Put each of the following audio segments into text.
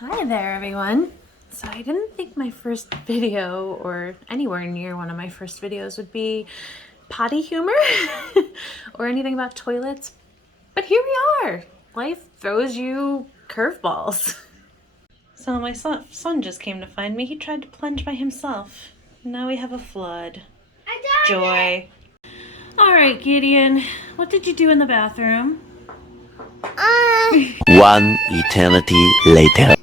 Hi there, everyone. So I didn't think my first video, or anywhere near one of my first videos, would be potty humor or anything about toilets, but here we are. Life throws you curveballs. So my son just came to find me. He tried to plunge by himself. Now we have a flood. Joy. All right, Gideon, what did you do in the bathroom? One eternity later.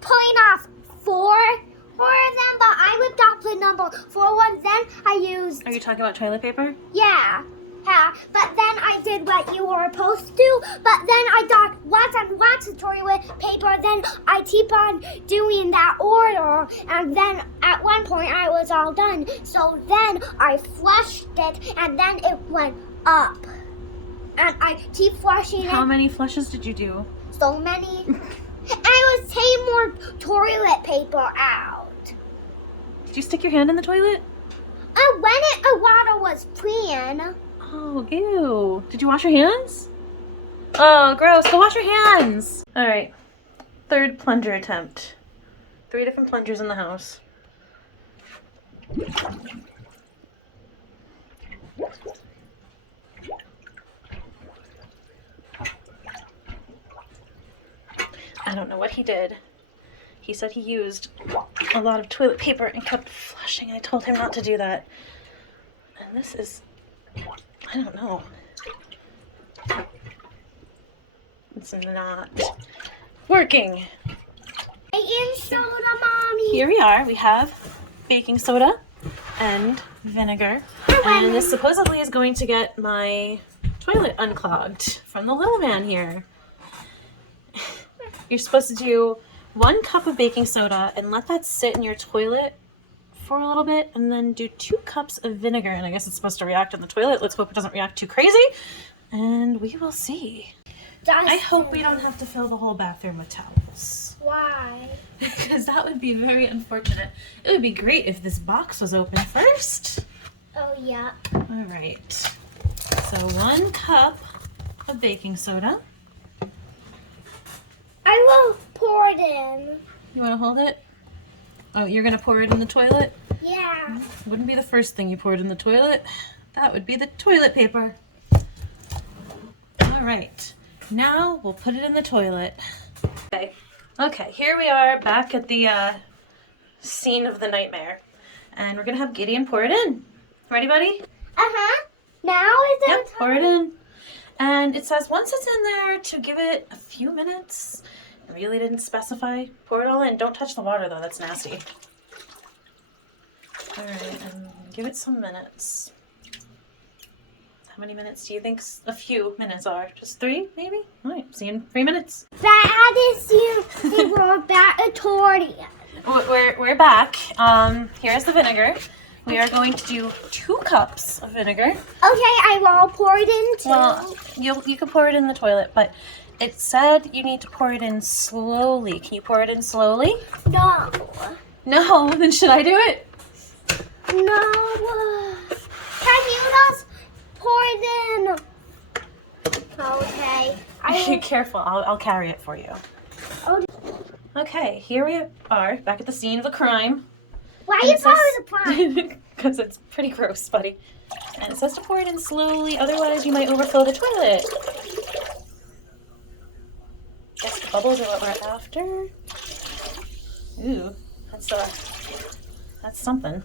Pulling off four of them, but I whipped off the number 4 ones. Then I used, Are you talking about toilet paper? yeah. But then I did what you were supposed to do. But then I got lots and lots of toilet paper. Then I keep on doing that order. And then at one point I was all done. So then I flushed it, and then it went up. And I keep flushing How it. many flushes did you do? So many. I was taking more toilet paper out. Did you stick your hand in the toilet? When the water was clean. Oh, ew. Did you wash your hands? Oh, gross. Go wash your hands. All right. Third plunger attempt. 3 different plungers in the house. I don't know what he did. He said he used a lot of toilet paper and kept flushing. I told him not to do that. And this is, I don't know. It's not working. Baking soda, Mommy. Here we are. We have baking soda and vinegar. And this supposedly is going to get my toilet unclogged from the little man here. You're supposed to do 1 cup of baking soda and let that sit in your toilet for a little bit, and then do 2 cups of vinegar. And I guess it's supposed to react in the toilet. Let's hope it doesn't react too crazy, and we will see. I hope we don't have to fill the whole bathroom with towels. Why? Because that would be very unfortunate. It would be great if this box was open first. Oh, yeah. All right. So 1 cup of baking soda. I will pour it in. You want to hold it? Oh, you're going to pour it in the toilet? Yeah. Wouldn't be the first thing you poured in the toilet. That would be the toilet paper. All right. Now we'll put it in the toilet. Okay, here we are back at the scene of the nightmare. And we're going to have Gideon pour it in. Ready, buddy? Uh-huh. Now is it Yep, pour it in. And it says once it's in there to give it a few minutes. It really didn't specify. Pour it all in. Don't touch the water though, that's nasty. All right, and give it some minutes. How many minutes do you think a few minutes are? Just 3, maybe? All right, see you in 3 minutes. That is you. They were back at Torty. We're back. Here's the vinegar. We are going to do 2 cups of vinegar. Okay, I will pour it in too. Well, you can pour it in the toilet, but it said you need to pour it in slowly. Can you pour it in slowly? No. No, then should I do it? No. Can you just pour it in? Okay. Be careful. I'll carry it for you. Oh. Okay, here we are back at the scene of the crime. Why are you pouring the pot? Because it's pretty gross, buddy. And it says to pour it in slowly, otherwise you might overflow the toilet. Guess the bubbles are what we're after. Ooh, that's something.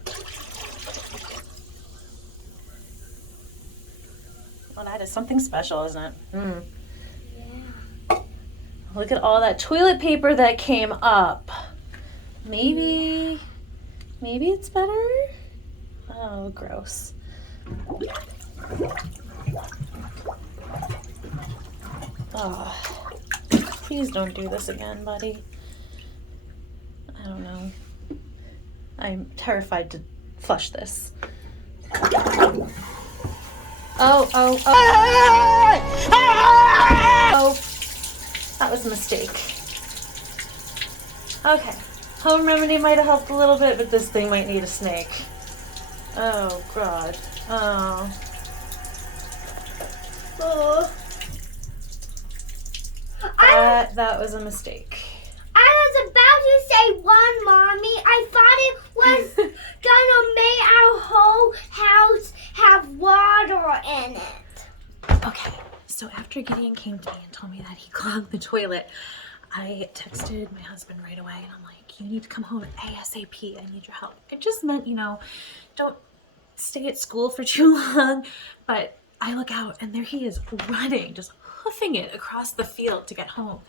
Well, that is something special, isn't it? Mm. Yeah. Look at all that toilet paper that came up. Maybe it's better? Oh, gross. Oh, please don't do this again, buddy. I don't know. I'm terrified to flush this. Oh. That was a mistake. Okay. Home remedy might have helped a little bit, but this thing might need a snake. Oh, God. Oh. I That was a mistake. I was client came to me and told me that he clogged the toilet, I texted my husband right away and I'm like, you need to come home ASAP. I need your help. It just meant, you know, don't stay at school for too long. But I look out and there he is running, just hoofing it across the field to get home.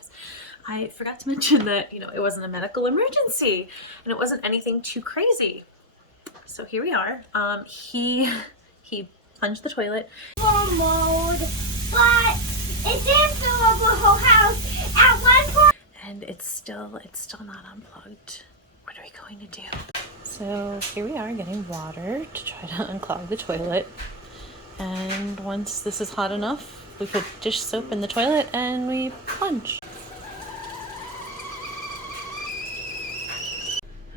I forgot to mention that, you know, it wasn't a medical emergency and it wasn't anything too crazy. So here we are. He plunged the toilet. Mode, but it didn't fill up the whole house at one point. And it's still not unplugged. What are we going to do? So here we are getting water to try to unclog the toilet. And once this is hot enough, we put dish soap in the toilet and we plunge.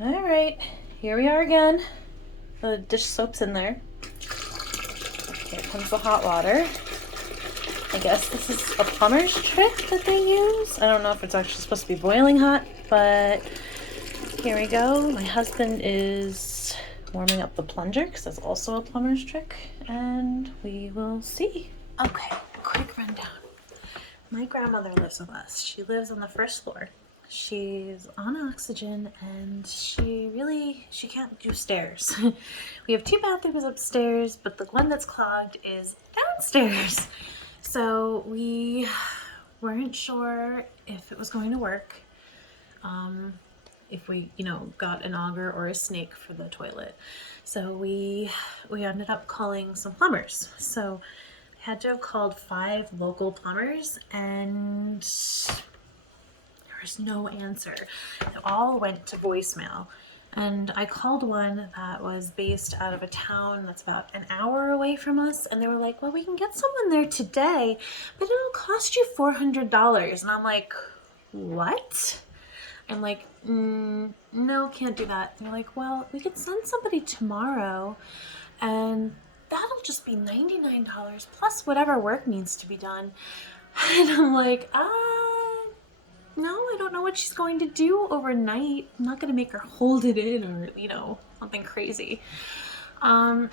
All right, here we are again. The dish soap's in there. Here comes the hot water. I guess this is a plumber's trick that they use. I don't know if it's actually supposed to be boiling hot, but here we go. My husband is warming up the plunger because that's also a plumber's trick, and we will see. Okay, quick rundown. My grandmother lives with us. She lives on the first floor. She's on oxygen and she can't do stairs. We have 2 bathrooms upstairs, but the one that's clogged is downstairs. So we weren't sure if it was going to work, if we, you know, got an auger or a snake for the toilet. So we ended up calling some plumbers. So I had to have called 5 local plumbers and there was no answer. It all went to voicemail. And I called one that was based out of a town that's about an hour away from us. And they were like, well, we can get someone there today, but it'll cost you $400. And I'm like, what? I'm like, no, can't do that. They're like, well, we could send somebody tomorrow and that'll just be $99 plus whatever work needs to be done. And I'm like, no, I don't know what she's going to do overnight. I'm not going to make her hold it in or, you know, something crazy.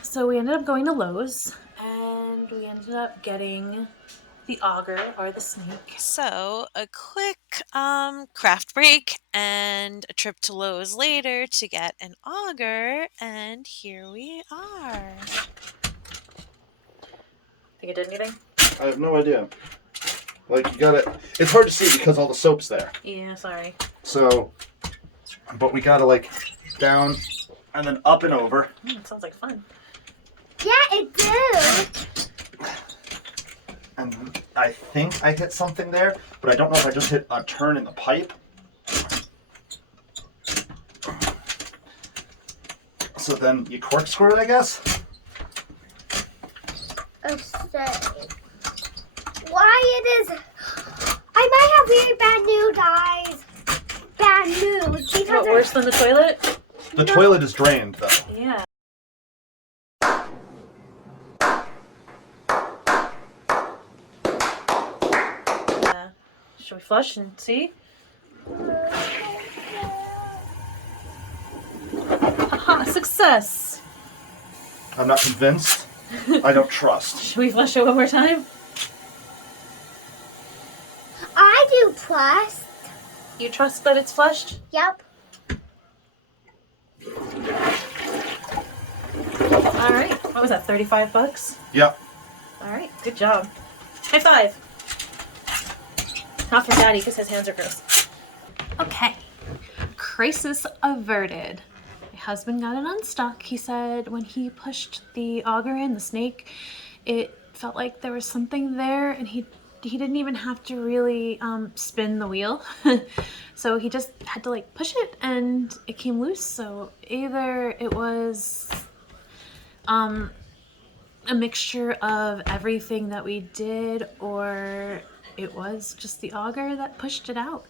So we ended up going to Lowe's and we ended up getting the auger or the snake. So a quick craft break and a trip to Lowe's later to get an auger, and here we are. Think it did anything? I have no idea. Like, you gotta... It's hard to see because all the soap's there. Yeah, sorry. So, but we gotta, like, down and then up and over. It sounds like fun. Yeah, it did. And I think I hit something there, but I don't know if I just hit a turn in the pipe. So then you corkscrew it, I guess? Why it is... I might have very bad news, guys. Bad news. Because What, worse than the toilet? The toilet is drained, though. Yeah. Should we flush and see? Haha, success! I'm not convinced. I don't trust. Should we flush it one more time? I do trust. You trust that it's flushed? Yep. Alright, what was that, 35 bucks? Yep. Alright, good job. High five! Not for Daddy, because his hands are gross. Okay, crisis averted. My husband got it unstuck. He said when he pushed the auger in, the snake, it felt like there was something there, and he didn't even have to really spin the wheel. So he just had to like push it and it came loose. So either it was a mixture of everything that we did, or it was just the auger that pushed it out.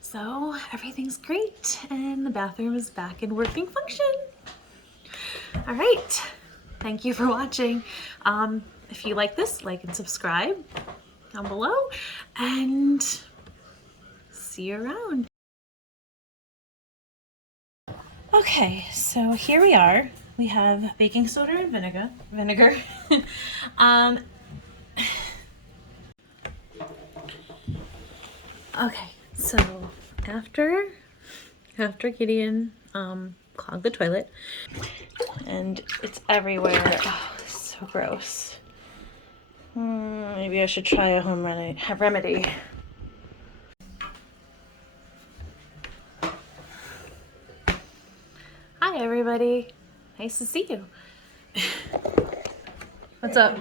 So everything's great and the bathroom is back in working function. All right, thank you for watching. If you like this, like and subscribe down below, and see you around. Okay, so here we are. We have baking soda and vinegar. Okay, so after Gideon clogged the toilet, and it's everywhere. Oh, it's so gross. Maybe I should try a home remedy. Hi everybody, nice to see you. What's up?